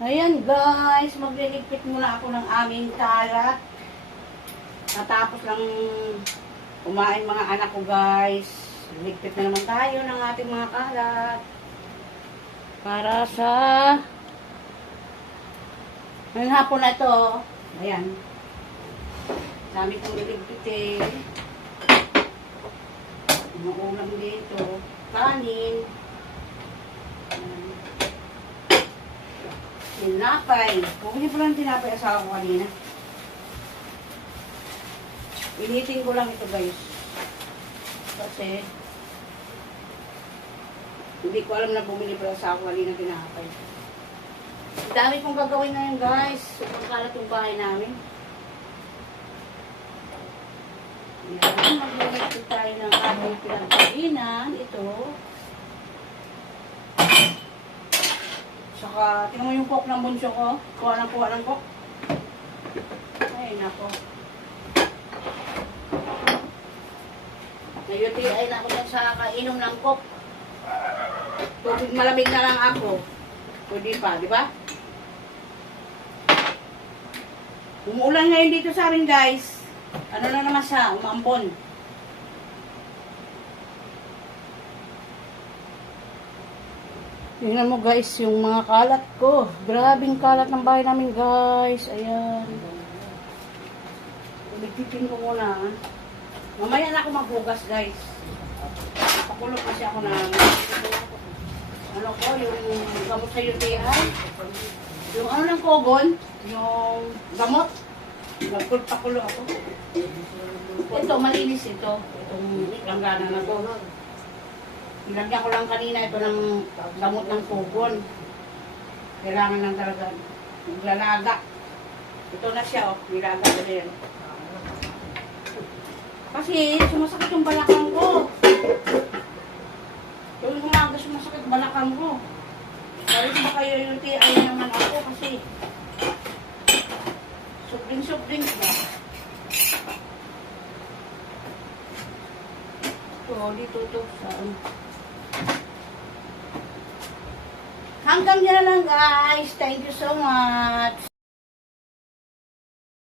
Ayan guys, magliligpit muna ako ng aming kalat. Natapos lang kumain mga anak ko guys. Ligpit na naman tayo ng ating mga kalat. Para sa ngayong hapon na ito. Ayan. Dami kong liligpitin. Mga ulam dito. Kanin. Ayan. Tinapay. Bumili pa lang tinapay asawa ko kanina. Initin ko lang ito guys. Kasi hindi ko alam na bumili pala sa ako kanina tinapay. Ang dami kong gagawin ngayon guys. Sobrang kalat yung bahay namin. Yan, maglulagay tayo ng ating pinagkainan. Ito. Saka, tingnan mo yung coke ng bunso ko. Kuha ng kuha ng coke. Ay, nako. Na-UTI na ako dyan sa kainom ng coke. Tubig malamig na lang ako. Pwede pa, di ba? Umuulan ngayon dito sa amin, guys. Ano na naman siya, umambon. Tingnan mo guys, yung mga kalat ko. Grabing kalat ng bahay namin guys. Ayan. Ulitin ko muna. Mamaya na ako maghugas guys. Pakulog kasi ako ng ano ko, yung gamot sa UTI. Yung ano ng kogon, yung gamot. Nagkulpakulo ako. Ito, malinis ito. Itong langgana na to. Nilagyan ko lang kanina ito ng gamot ng kogon. Kailangan lang talaga maglalaga. Ito na siya, oh. Nilaga ko din. Kasi sumasakit yung balakang ko. Yung umaga sumasakit balakang ko. Dahil ba kayo yung TI naman ako kasi subling-subling ba? Ito, dito to sa ano. Hanggang dyan lang guys. Thank you so much.